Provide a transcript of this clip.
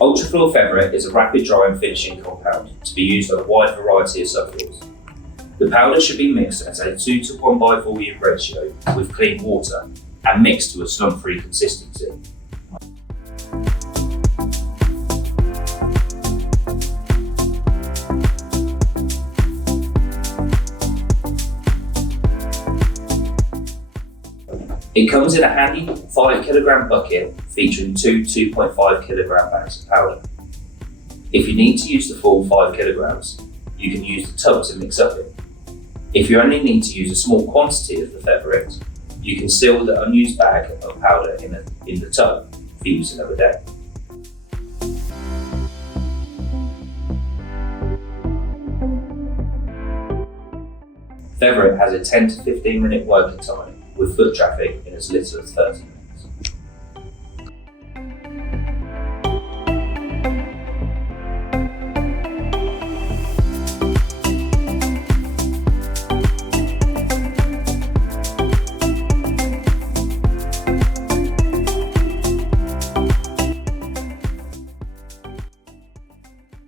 UltraFloor Featherette is a rapid drying finishing compound to be used on a wide variety of subfloors. The powder should be mixed at a 2:1 by volume ratio with clean water and mixed to a slump-free consistency. It comes in a handy 5 kg bucket featuring two 2.5 kg bags of powder. If you need to use the full 5 kg, you can use the tub to mix up in. If you only need to use a small quantity of the Featherette, you can seal the unused bag of powder in the tub for use another day. Featherette has a 10 to 15 minute working time with foot traffic in as little as 30 minutes.